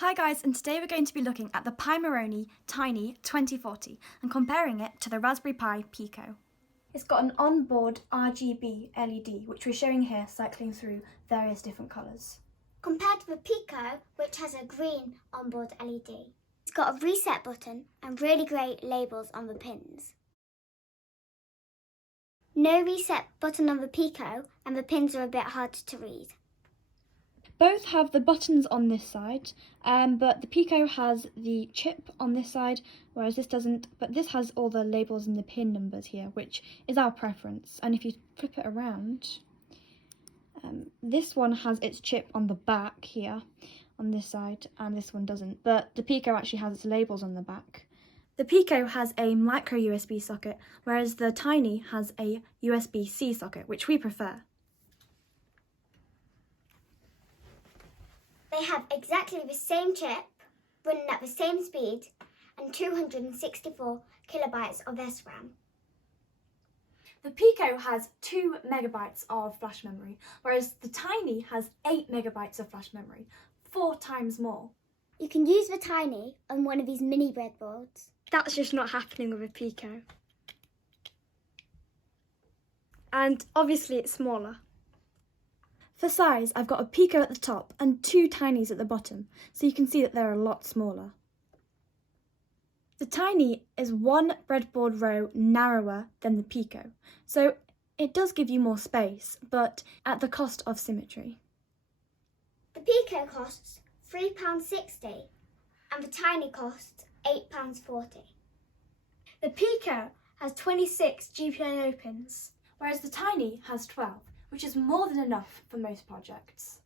Hi guys, and today we're going to be looking at the Pimoroni Tiny 2040 and comparing it to the Raspberry Pi Pico. It's got an onboard RGB LED, which we're showing here cycling through various different colours. Compared to the Pico, which has a green onboard LED. It's got a reset button and really great labels on the pins. No reset button on the Pico, and the pins are a bit harder to read. Both have the buttons on this side, but the Pico has the chip on this side, whereas this doesn't, but this has all the labels and the pin numbers here, which is our preference. And if you flip it around, this one has its chip on the back here, on this side, and this one doesn't, but the Pico actually has its labels on the back. The Pico has a micro USB socket, whereas the Tiny has a USB-C socket, which we prefer. They have exactly the same chip, running at the same speed, and 264 kilobytes of SRAM. The Pico has 2 megabytes of flash memory, whereas the Tiny has 8 megabytes of flash memory, 4 times more. You can use the Tiny on one of these mini breadboards. That's just not happening with a Pico. And obviously it's smaller. For size, I've got a Pico at the top and 2 Tinys at the bottom, so you can see that they're a lot smaller. The Tiny is 1 breadboard row narrower than the Pico, so it does give you more space, but at the cost of symmetry. The Pico costs £3.60 and the Tiny costs £8.40. The Pico has 26 GPIO pins, whereas the Tiny has 12. Which is more than enough for most projects.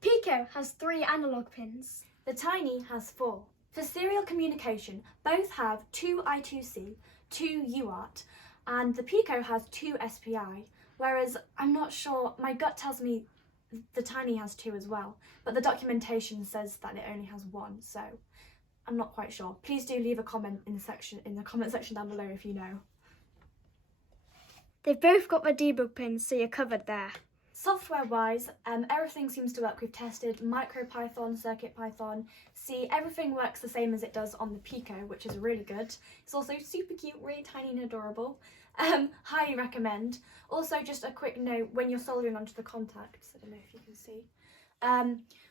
Pico has 3 analog pins. The Tiny has 4. For serial communication, both have 2 I2C, 2 UART, and the Pico has 2 SPI, whereas I'm not sure, my gut tells me the Tiny has 2 as well, but the documentation says that it only has 1, so I'm not quite sure. Please do leave a comment in the comment section down below if you know. They've both got the debug pins, so you're covered there. Software-wise, everything seems to work. We've tested MicroPython, CircuitPython, C, everything works the same as it does on the Pico, which is really good. It's also super cute, really tiny and adorable. Highly recommend. Also, just a quick note, when you're soldering onto the contacts, I don't know if you can see,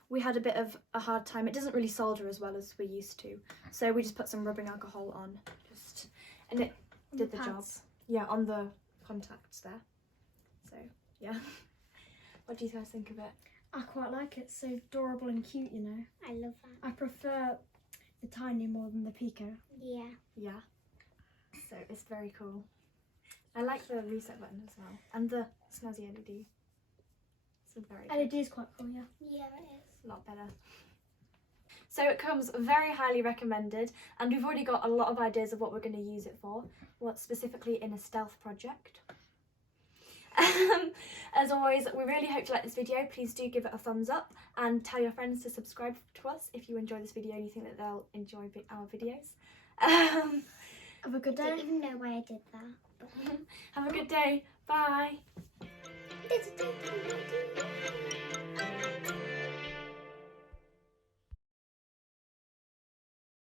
we had a bit of a hard time. It doesn't really solder as well as we're used to, so we just put some rubbing alcohol on, and it did the job. Yeah, on the contacts there. So yeah. What do you guys think of it? I quite like it. It's so adorable and cute, you know. I love that. I prefer the Tiny more than the Pico. Yeah. Yeah. So it's very cool. I like the reset button as well. And the snazzy LED. It's very good. LED is quite cool, yeah. Yeah, it is. A lot better. So it comes very highly recommended, and we've already got a lot of ideas of what we're going to use it for, what specifically in a stealth project. As always, we really hope you like this video. Please do give it a thumbs up and tell your friends to subscribe to us if you enjoy this video and you think that they'll enjoy our videos. Have a good day. I don't even know why I did that. Have a good day. Bye.